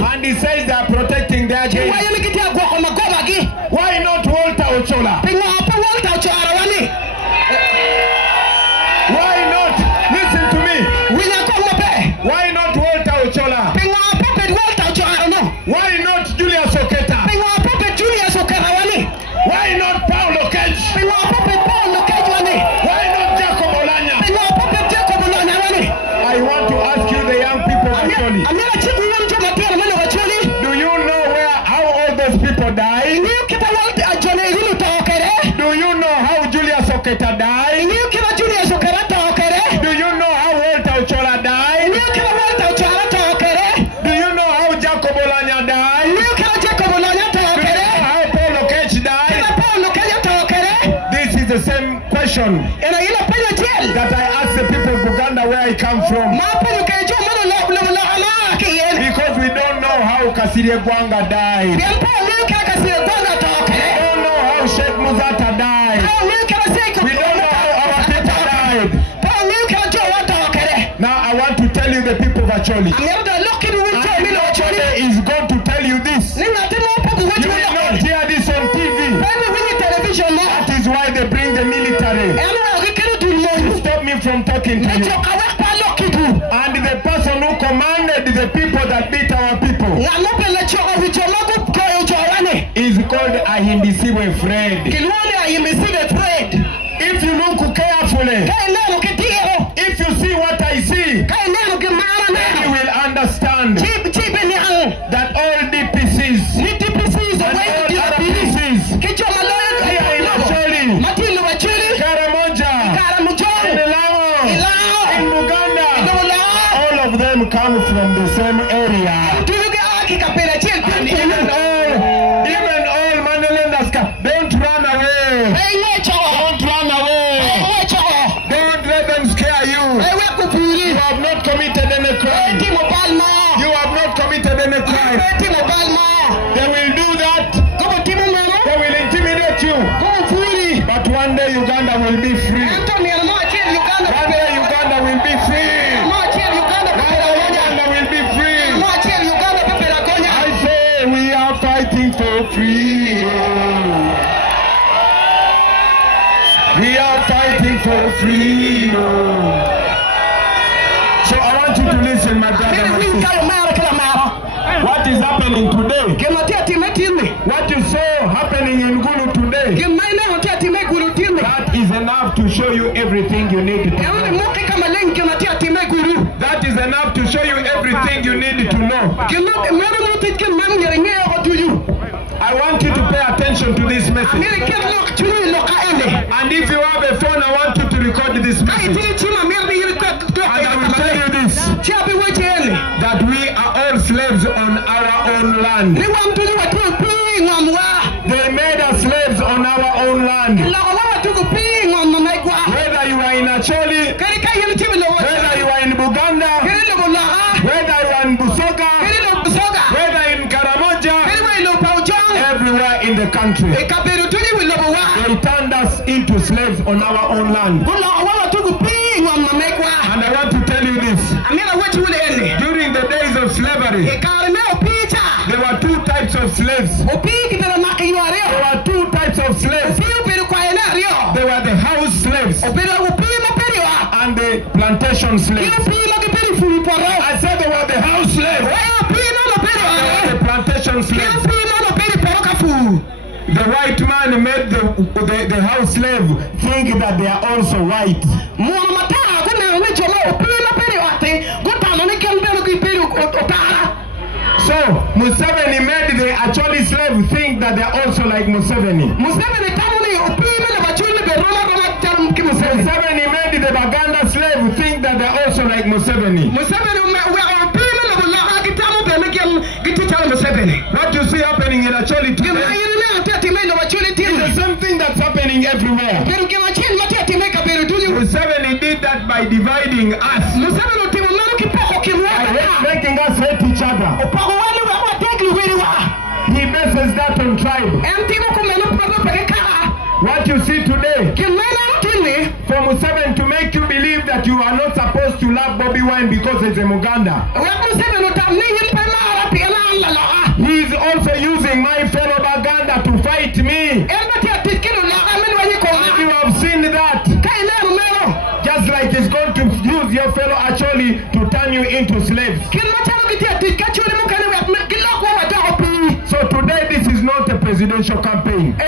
And he says they are protecting their gains. Why not Walter Ochola? Why not? Listen to me. Why not Walter Ochola? Why not Julius Oketa? Why not Paulo Cage? Why not Jacob Olanya? I want to ask you, the young people of Acholi. Do you know how all those people died? Do you know how Julius Oketa died? Do you know how Walter Ochola died? Do you know how Jacob Olanya died? Do you know how Paulo Cage died? This is the same question that I asked the people of Uganda where I come from. Because we don't know how Kasirye Gwanga died. We don't know how Sheikh Muzata died. We don't know how our people died. Now I want to tell you, the people of Acholi, is going to tell you this. You will not hear this on TV. That is why they bring the military to stop me from talking to you. And the person who commanded the people that beat our people is called Ahindisiwe Fred. If you look carefully, if you see what I see, you will understand that all DPCs and all RPCs here in Acholi, Karamoja, in Lamu, in Buganda, all of them come from the same area. And even all Manilanders, don't run away. Don't run away. Don't let them scare you. You have not committed any crime. You have not committed any crime. They will do that. They will intimidate you. But one day Uganda will be free. One day Uganda will be free. Uganda will be free. I say we are fighting for freedom. We are fighting for freedom. So I want you to listen, my brother. What is happening today? What you saw happening in Gulu today? That is enough to show you everything you need to know. That is enough to show you everything you need to know. I want you to pay attention to this message. And if you have a phone, I want you to record this message. And I will tell you this, that we are all slaves on our own land. They made us slaves on our own land. Whether you are in Acholi, whether you are in Buganda, whether you are in Busoga, whether in Karamoja, everywhere in the country, they turned us into slaves on our own land. And I want to tell you this. During the days of slavery, there were two types of slaves. There were two types of slaves. There were the house slaves and the plantation slaves. I said there were the house slaves and the plantation slaves. The white man made the house slave think that they are also white. So Museveni made the Acholi slave think that they are also like Museveni. Museveni made the Baganda slave think that they are also like Museveni. What you see happening in Acholi today is the same thing that's happening everywhere. Museveni did that by dividing us, making us hate each other. He bases that on tribe. What you see today, for Museveni to make you believe that you are not supposed to love Bobby Wine because it's a Muganda. me. And you have seen that. Just like he's going to use your fellow actually to turn you into slaves. So today this is not a presidential campaign.